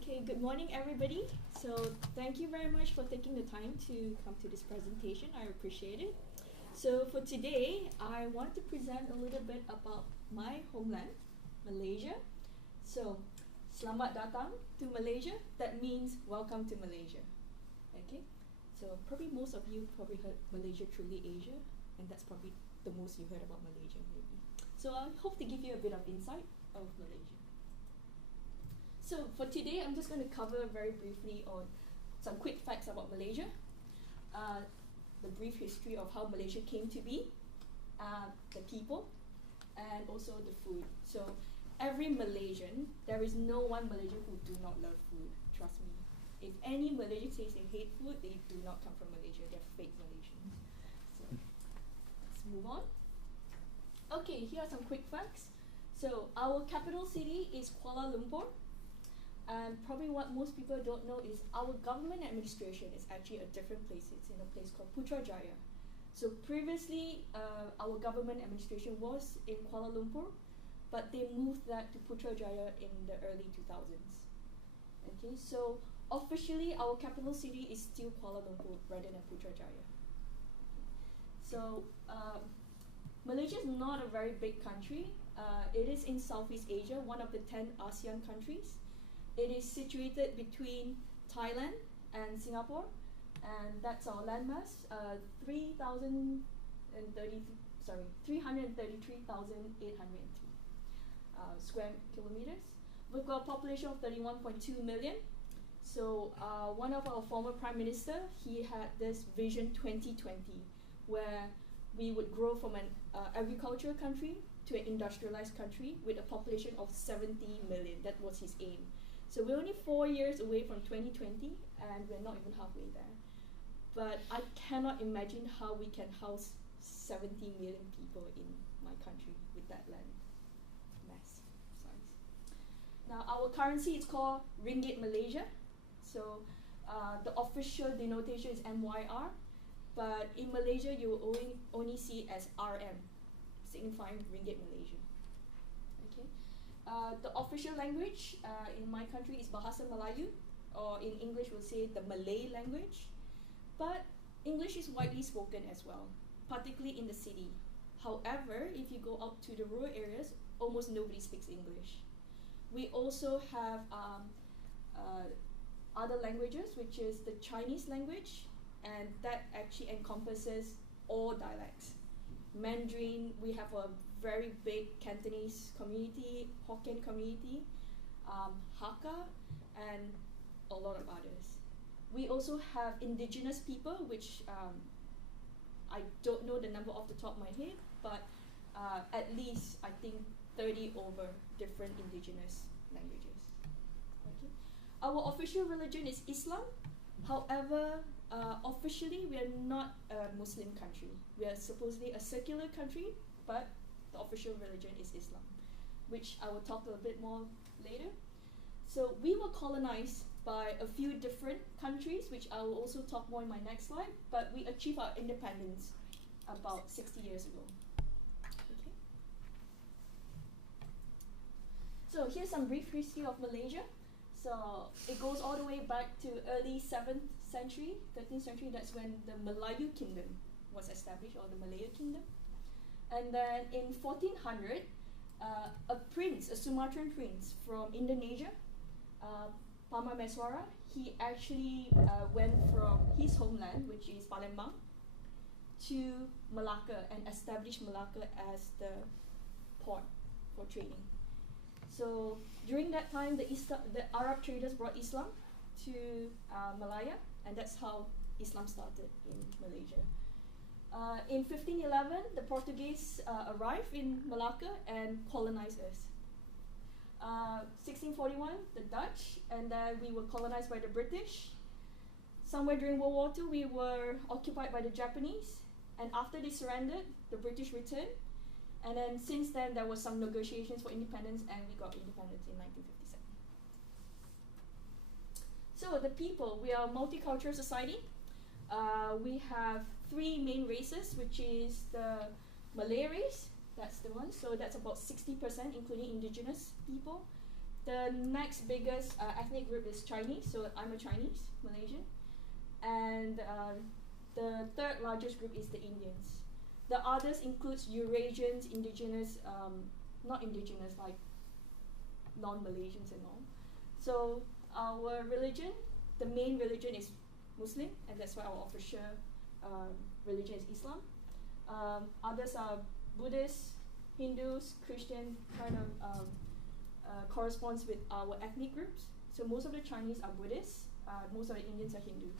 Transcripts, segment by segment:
Okay, good morning everybody. So thank you very much for taking the time to come to this presentation. I appreciate it. So for today, I want to present a little bit about my homeland, Malaysia. So, selamat datang to Malaysia. That means welcome to Malaysia. Okay? So probably most of you probably heard Malaysia Truly Asia, and that's probably the most you heard about Malaysia maybe. So I hope to give you a bit of insight of Malaysia. So for today, I'm just going to cover very briefly on some quick facts about Malaysia, the brief history of how Malaysia came to be, the people, and also the food. So every Malaysian, there is no one Malaysian who do not love food, trust me. If any Malaysian says they hate food, they do not come from Malaysia, they're fake Malaysians. So let's move on. Okay, here are some quick facts. So our capital city is Kuala Lumpur. And probably what most people don't know is our government administration is actually a different place. It's in a place called Putrajaya. So previously, our government administration was in Kuala Lumpur, but they moved that to Putrajaya in the early 2000s. Okay, so officially our capital city is still Kuala Lumpur rather than Putrajaya. So Malaysia is not a very big country. It is in Southeast Asia, one of the 10 ASEAN countries. It is situated between Thailand and Singapore, and that's our landmass, 333,803 square kilometers. We've got a population of 31.2 million. So one of our former prime minister, he had this vision 2020, where we would grow from an agricultural country to an industrialized country with a population of 70 million. That was his aim. So we're only 4 years away from 2020, and we're not even halfway there. But I cannot imagine how we can house 70 million people in my country with that land mass size. Now, our currency is called Ringgit Malaysia. So the official denotation is MYR, but in Malaysia, you will only see it as RM, signifying Ringgit Malaysia. The official language in my country is Bahasa Melayu, or in English we'll say the Malay language. But English is widely spoken as well, particularly in the city. However, if you go out to the rural areas, almost nobody speaks English. We also have other languages, which is the Chinese language, and that actually encompasses all dialects. Mandarin, we have a very big Cantonese community, Hokkien community, Hakka, and a lot of others. We also have indigenous people, which I don't know the number off the top of my head, but at least I think 30 over different indigenous languages. Okay. Our official religion is Islam. However, officially we are not a Muslim country. We are supposedly a secular country, but the official religion is Islam, which I will talk a little bit more later. So we were colonized by a few different countries, which I will also talk more in my next slide, but we achieved our independence about 60 years ago. Okay. So here's some brief history of Malaysia. So it goes all the way back to early 7th century, 13th century. That's when the Melayu Kingdom was established, or the Malaya Kingdom. And then in 1400, a prince, a Sumatran prince from Indonesia, Parameswara, he actually went from his homeland, which is Palembang, to Malacca and established Malacca as the port for trading. So during that time, the Arab traders brought Islam to Malaya, and that's how Islam started in Malaysia. In 1511, the Portuguese arrived in Malacca and colonized us. 1641, the Dutch, and then we were colonized by the British. Somewhere during World War II, we were occupied by the Japanese, and after they surrendered, the British returned. And then since then, there was some negotiations for independence, and we got independence in 1957. So the people, we are a multicultural society. We have 3 main races, which is the Malay race, that's the one, so that's about 60%, including indigenous people. The next biggest ethnic group is Chinese, so I'm a Chinese, Malaysian. And the third largest group is the Indians. The others includes Eurasians, indigenous, not indigenous, like non-Malaysians and all. So our religion, the main religion is Muslim, and that's why our official religion is Islam. Others are Buddhists, Hindus, Christian, kind of corresponds with our ethnic groups. So most of the Chinese are Buddhists, most of the Indians are Hindus,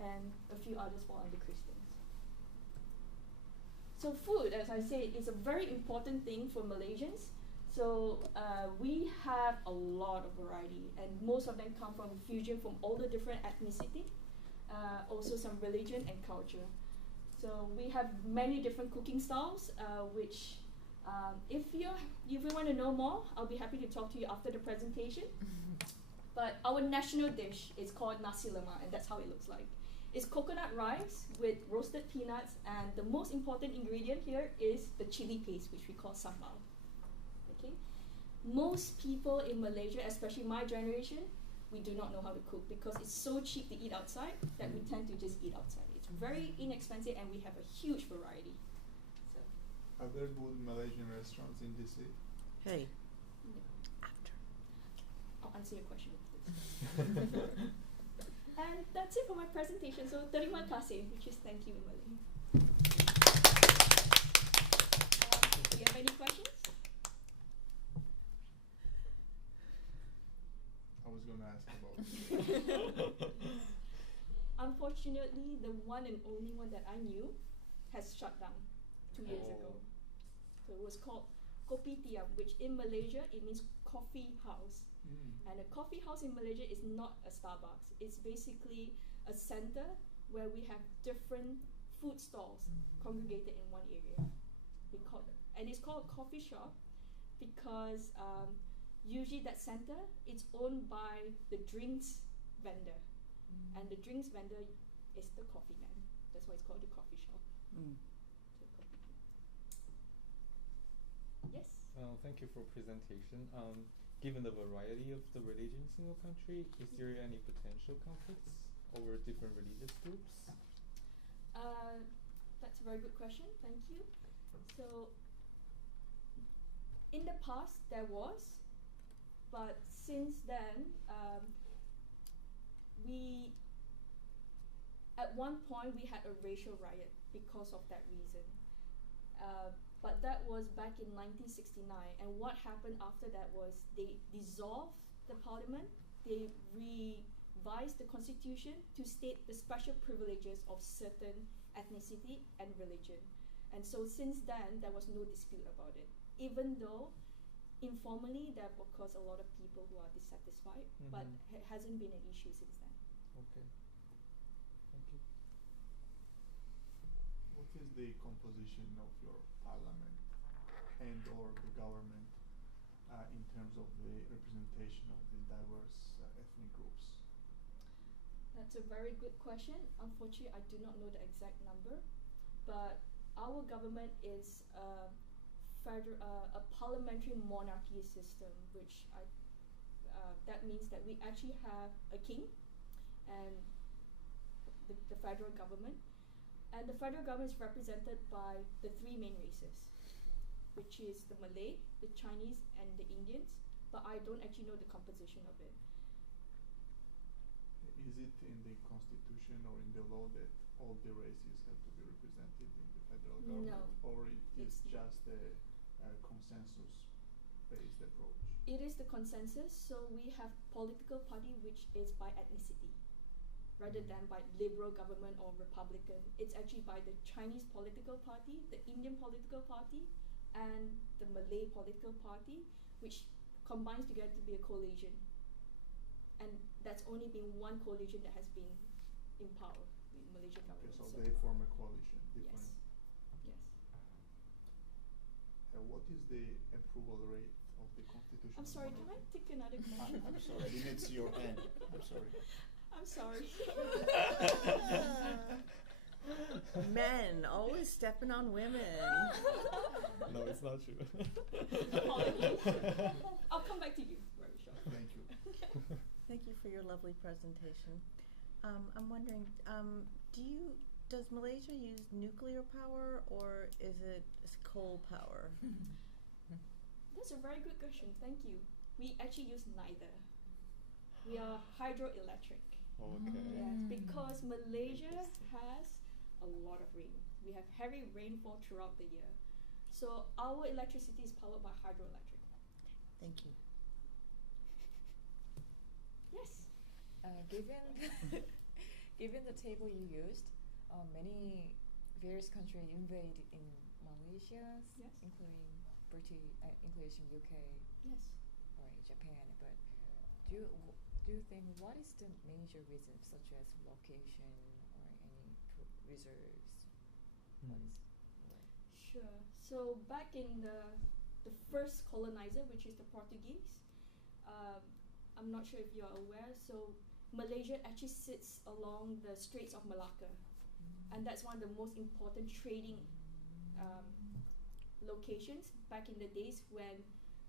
and a few others fall under Christians. So food, as I said, is a very important thing for Malaysians. So we have a lot of variety, and most of them come from fusion from all the different ethnicity, also some religion and culture. So we have many different cooking styles, which if you want to know more, I'll be happy to talk to you after the presentation. But our national dish is called nasi lemak, and that's how it looks like. It's coconut rice with roasted peanuts, and the most important ingredient here is the chili paste, which we call sambal. Okay? Most people in Malaysia, especially my generation, we do not know how to cook because it's so cheap to eat outside that we tend to just eat outside. It's very inexpensive, and we have a huge variety. So, are there good Malaysian restaurants in DC? Hey. no. After. I'll answer your question, please. And that's it for my presentation. So, terima kasih, which is thank you in Malay. Do you have any questions? I was going to ask about Unfortunately, the one and only one that I knew has shut down 2 years ago. So it was called Kopi Tiam, which in Malaysia it means coffee house. And a coffee house in Malaysia is not a Starbucks. It's basically a center where we have different food stalls congregated in one area. And it's called a coffee shop because usually that center it's owned by the drinks vendor. And the drinks vendor is the coffee man. That's why it's called the coffee shop. So coffee. Yes? Thank you for presentation. Given the variety of the religions in your country, is there any potential conflicts over different religious groups? That's a very good question. Thank you. So, in the past there was, but since then, at one point we had a racial riot because of that reason. But that was back in 1969, and what happened after that was they dissolved the parliament, they revised the constitution to state the special privileges of certain ethnicity and religion. And so since then, there was no dispute about it, even though informally there are of course a lot of people who are dissatisfied, but it hasn't been an issue since then. Okay. Thank you. what is the composition of your parliament and or the government in terms of the representation of the diverse ethnic groups? That's a very good question. Unfortunately, I do not know the exact number, but our government is a parliamentary monarchy system, which that means that we actually have a king and the federal government. And the federal government is represented by the three main races, which is the Malay, the Chinese, and the Indians, but I don't actually know the composition of it. Is it in the constitution or in the law that all the races have to be represented in the federal government? No, or it is it's just a consensus-based approach? It is the consensus, so we have political party which is by ethnicity, rather than by liberal government or Republican. It's actually by the Chinese political party, the Indian political party, and the Malay political party, which combines together to be a coalition. And that's only been one coalition that has been in power in Malaysian government. Okay, so they form a coalition. Different. Yes. What is the approval rate of the constitution? I'm sorry, can I take another question? I'm sorry, I didn't see your hand. I'm sorry. I'm sorry. Men always stepping on women. No, it's not true. Apologies. I'll come back to you, Raj. Thank you for your lovely presentation. I'm wondering, does Malaysia use nuclear power or is it coal power? That's a very good question. Thank you. We actually use neither. We are hydroelectric. Okay. Yes, because Malaysia has a lot of rain. We have heavy rainfall throughout the year. So our electricity is powered by hydroelectric. Thank you. Yes. Given given the table you used, many various countries invade in Malaysia, Yes. including including UK Yes. or Japan. But do you think what is the major reason, such as location or any reserves? What is Sure. So back in the first colonizer, which is the Portuguese, I'm not sure if you're aware. So Malaysia actually sits along the Straits of Malacca, and that's one of the most important trading locations back in the days when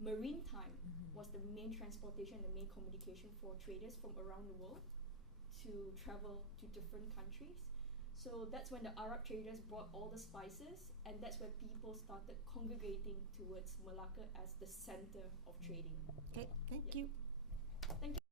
maritime was the main transportation, the main communication for traders from around the world to travel to different countries. So that's when the Arab traders brought all the spices, and that's where people started congregating towards Malacca as the center of trading. Okay, thank Yeah. you. Thank you.